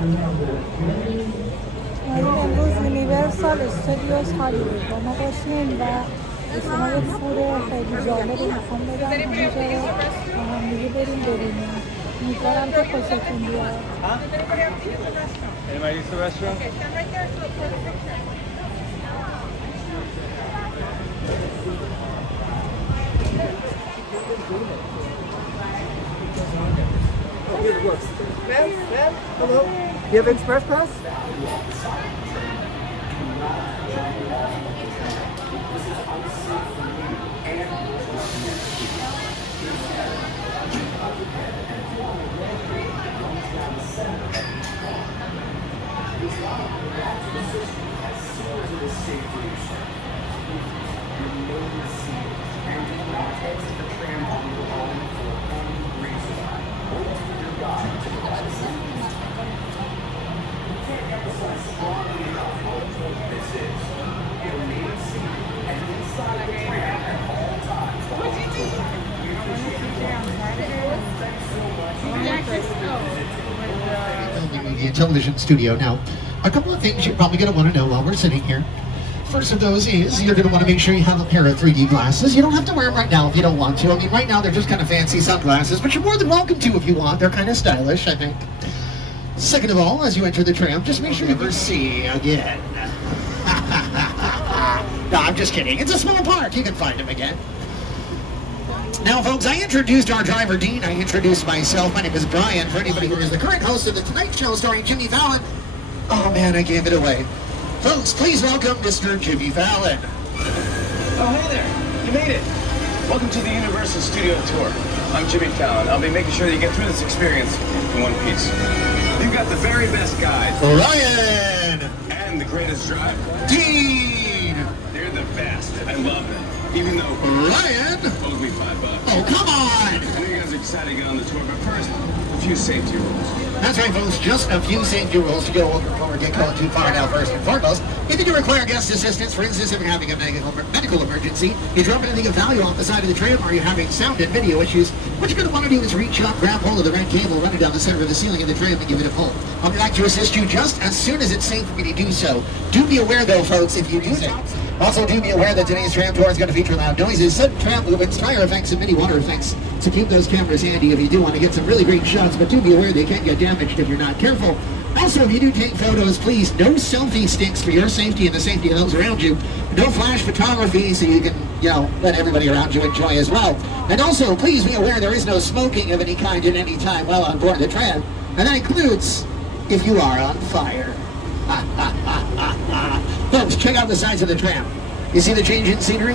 این امروز یونیورسال استودیوز هالیوود با ما باشین و به شما یک فور خیلی جالبی میخوام بدم همینجا رو با هم دیگه بریم ببینیم. امیدوارم که خوشتون بیاد. Anybody use the restroom? Oh, here it works. Ma'am, hello. You have Express Pass? Media and television studio. Now, a couple of things you're probably going to want to know while we're sitting here. First of those is you're going to want to make sure you have a pair of 3D glasses. You don't have to wear them right now if you don't want to. I mean, right now they're just kind of fancy sunglasses, but you're more than welcome to if you want. They're kind of stylish, I think. Second of all, as you enter the tram, just make sure you never see again. No, I'm just kidding. It's a small park. You can find them again. Now, folks, I introduced our driver, Dean. I introduced myself. My name is Brian. For anybody who is the current host of The Tonight Show starring Jimmy Fallon. Oh, man, I gave it away. Folks, please welcome Mr. Jimmy Fallon. Oh, hey there. You made it. Welcome to the Universal Studio Tour. I'm Jimmy Fallon. I'll be making sure that you get through this experience in one piece. You've got the very best guides. Ryan! And the greatest drive. Dean! They're the best. I love them. Even though Ryan! owes me $5. Oh, come on! I know you guys are excited to get on the tour, but first, a few safety rules. That's right, folks. Just a few safety rules to go over before we get caught too far. Now, first and foremost, if you do require guest assistance, for instance, if you're having a medical emergency, you drop anything of value off the side of the tram, or you're having sound and video issues, what you're going to want to do is reach up, grab hold of the red cable, run it down the center of the ceiling of the tram, and give it a pull. I'll be back to assist you just as soon as it's safe for me to do so. Do be aware, though, folks, if you do so. Also, do be aware that today's tram tour is going to feature loud noises, sudden tram movements, fire effects, and many water effects. So keep those cameras handy if you do want to get some really great shots, but do be aware they can get damaged if you're not careful. Also, if you do take photos, please, no selfie sticks for your safety and the safety of those around you. No flash photography so you can, let everybody around you enjoy as well. And also, please be aware there is no smoking of any kind at any time while on board the tram. And that includes if you are on fire. Folks, check out the sides of the tram. You see the change in scenery?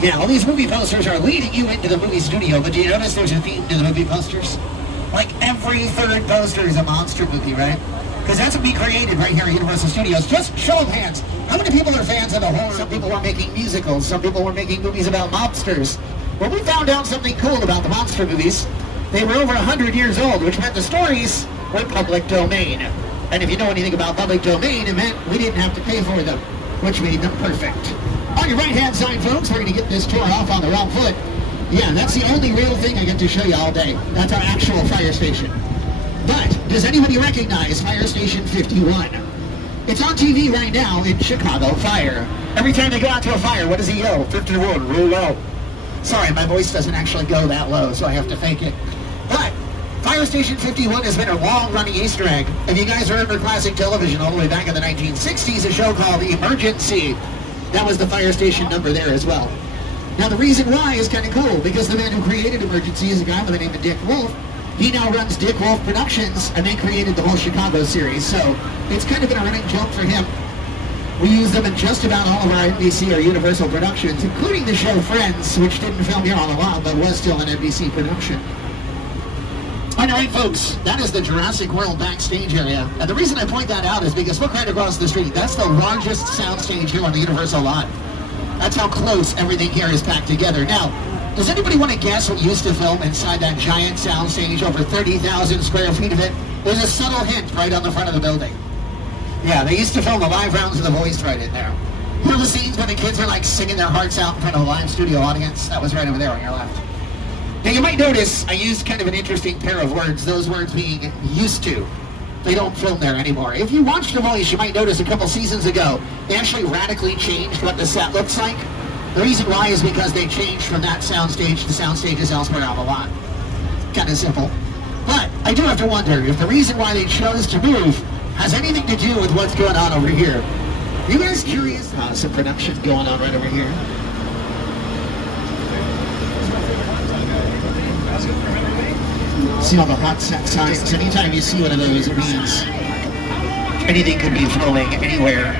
Yeah, all these movie posters are leading you into the movie studio, but do you notice there's a theme to the movie posters? Like every third poster is a monster movie, right? Because that's what we created right here at Universal Studios. Just show of hands. How many people are fans of the horror? Some people were making musicals. Some people were making movies about mobsters. Well, we found out something cool about the monster movies. They were over 100 years old, which meant the stories were public domain. And if you know anything about public domain, it meant we didn't have to pay for them, which made them perfect. On your right-hand side, folks, we're going to get this tour off on the wrong foot. Yeah, that's the only real thing I get to show you all day. That's our actual fire station. But does anybody recognize Fire Station 51? It's on TV right now in Chicago Fire. Every time they go out to a fire, what does he yell? 51, roll out. Sorry, my voice doesn't actually go that low, so I have to fake it. But Fire Station 51 has been a long-running Easter egg. If you guys remember classic television all the way back in the 1960s, a show called Emergency. That was the fire station number there as well. Now, the reason why is kind of cool, because the man who created Emergency is a guy by the name of Dick Wolf. He now runs Dick Wolf Productions, and they created the whole Chicago series, so it's kind of been a running joke for him. We use them in just about all of our NBC or Universal productions, including the show Friends, which didn't film here all a while, but was still an NBC production. All right, folks, that is the Jurassic World backstage area. And the reason I point that out is because look right across the street. That's the largest soundstage here on the Universal lot. That's how close everything here is packed together. Now, does anybody want to guess what used to film inside that giant soundstage, over 30,000 square feet of it? There's a subtle hint right on the front of the building. Yeah, they used to film the live rounds of The Voice right in there. You know the scenes where the kids are like singing their hearts out in front of a live studio audience? That was right over there on your left. Now you might notice I used kind of an interesting pair of words, those words being used to. they don't film there anymore. If you watched The Voice, you might notice a couple seasons ago, they actually radically changed what the set looks like. The reason why is because they changed from that soundstage to soundstages elsewhere on the lot. Kind of simple. But I do have to wonder if the reason why they chose to move has anything to do with what's going on over here. Are you guys curious? Some production going on right over here. See all the hot set signs. Anytime you see one of those, it means anything could be flowing anywhere.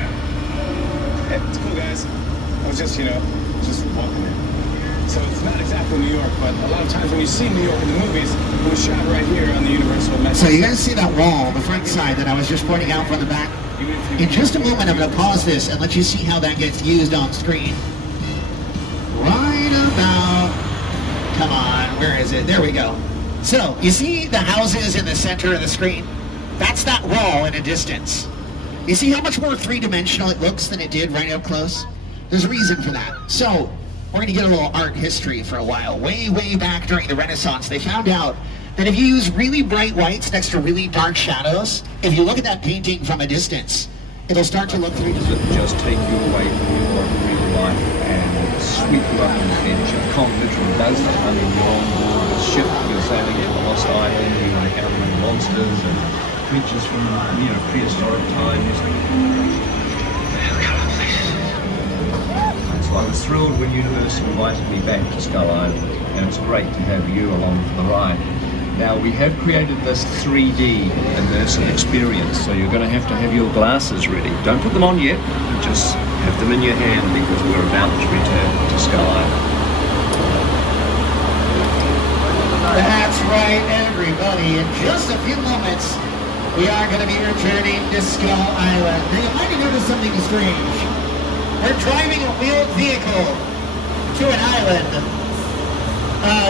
Hey, it's cool, guys. I was just, just walking in. So it's not exactly New York, but a lot of times when you see New York in the movies, it was shot right here on the Universal Metro. So you guys see that wall, the front side that I was just pointing out from the back? In just a moment, I'm going to pause this and let you see how that gets used on screen. Right about... Come on, where is it? There we go. So, you see the houses in the center of the screen? That's that wall in a distance. You see how much more three-dimensional it looks than it did right up close? There's a reason for that. So, we're going to get a little art history for a while. Way, way back during the Renaissance, they found out that if you use really bright whites next to really dark shadows, if you look at that painting from a distance, it'll start to look three-dimensional. Just take you away from your real life and sweep you up in adventure. Con literally does that. I mean, you're on board a ship, you're sailing in a lost island, you're encountering monsters and creatures from prehistoric times. So I was thrilled when Universal invited me back to Skull Island, and it's great to have you along for the ride. Now, we have created this 3D immersive experience, so you're going to have your glasses ready. Don't put them on yet, just have them in your hand because we're about to return to Skull Island. That's right, everybody. In just a few moments, we are going to be returning to Skull Island. Now, you might have noticed something strange. We're driving a wheeled vehicle to an island.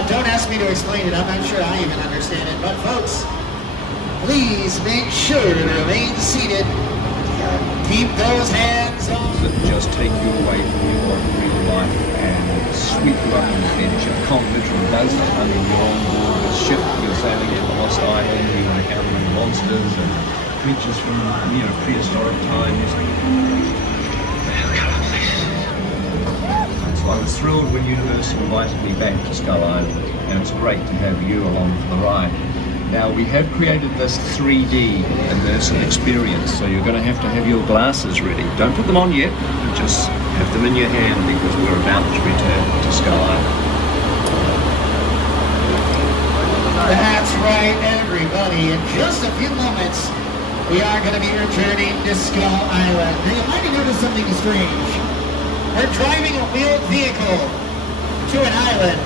Don't ask me to explain it. I'm not sure I even understand it. But folks, please make sure to remain seated. Keep those hands on. Just take you away from your real life and sweep you up in adventure. Con literally does that. I mean, you're on board a ship, you're sailing in a lost island, you're encountering monsters and creatures from prehistoric times. So I was thrilled when Universal invited me back to Skull Island, and it's great to have you along for the ride. Now, we have created this 3D immersive experience, so you're going to have your glasses ready. Don't put them on yet, just have them in your hand because we're about to return to Skull Island. That's right, everybody. In just a few moments, we are going to be returning to Skull Island. Now, you might have noticed something strange. We're driving a wheeled vehicle to an island.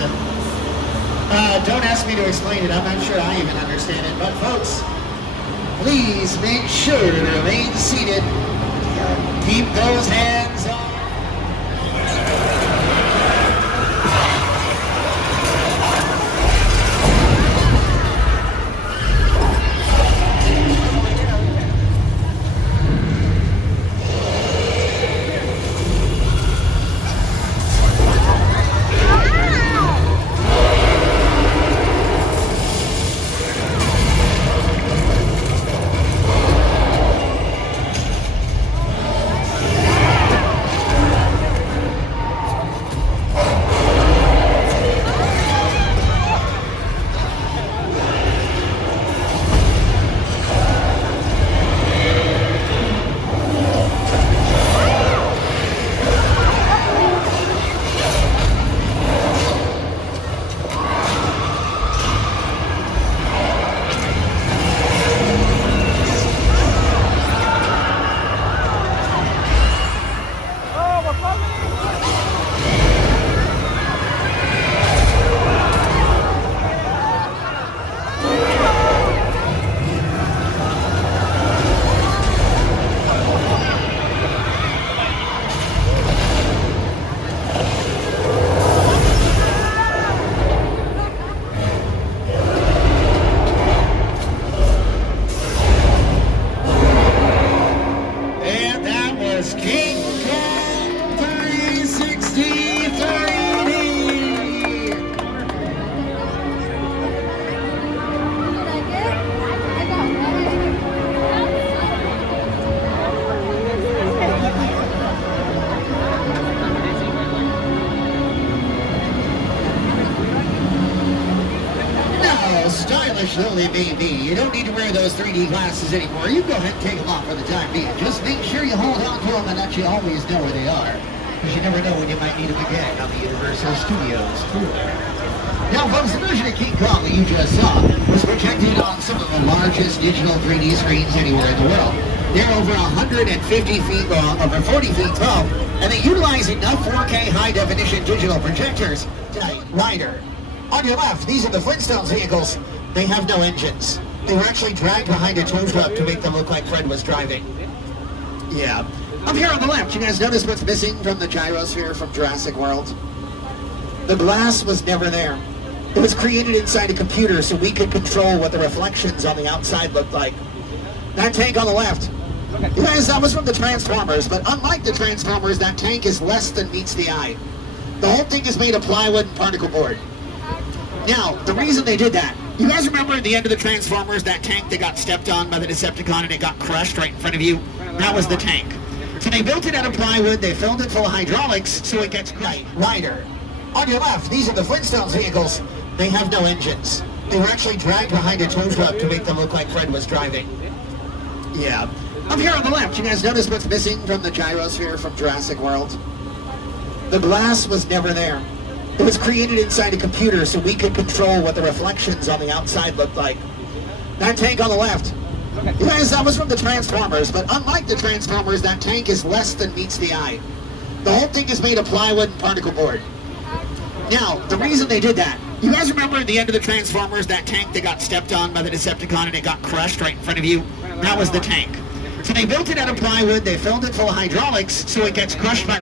Don't ask me to explain it. I'm not sure I even understand it. But folks, please make sure to remain seated. Keep those hands on. though they may be, you don't need to wear those 3D glasses anymore. You can go ahead and take them off for the time being. Just make sure you hold on to them and that you always know where they are, because you never know when you might need them again on the Universal Studios tour. Now, folks, the version of King Kong that you just saw was projected on some of the largest digital 3D screens anywhere in the world. They're over 150 feet long, over 40 feet tall, and they utilize enough 4K high-definition digital projectors to rider. On your left, these are the Flintstones vehicles. They have no engines. They were actually dragged behind a tow truck to make them look like Fred was driving. Yeah. Up here on the left, you guys notice what's missing from the gyrosphere from Jurassic World? The glass was never there. It was created inside a computer so we could control what the reflections on the outside looked like. That tank on the left, you guys, that was from the Transformers, but unlike the Transformers, that tank is less than meets the eye. The whole thing is made of plywood and particle board. Now, the reason they did that, you guys remember at the end of the Transformers, that tank that got stepped on by the Decepticon and it got crushed right in front of you? That was the tank. So they built it out of plywood, they filled it full of hydraulics so it gets crushed. Rider. On your left, these are the Flintstones vehicles. They have no engines. They were actually dragged behind a tow truck to make them look like Fred was driving. Yeah. Up here on the left, you guys notice what's missing from the gyrosphere from Jurassic World? The glass was never there. It was created inside a computer so we could control what the reflections on the outside looked like. That tank on the left, you guys, that was from the Transformers, but unlike the Transformers, that tank is less than meets the eye. The whole thing is made of plywood and particle board. Now, the reason they did that, you guys remember at the end of the Transformers, that tank that got stepped on by the Decepticon and it got crushed right in front of you? That was the tank. So they built it out of plywood, they filled it full of hydraulics so it gets crushed by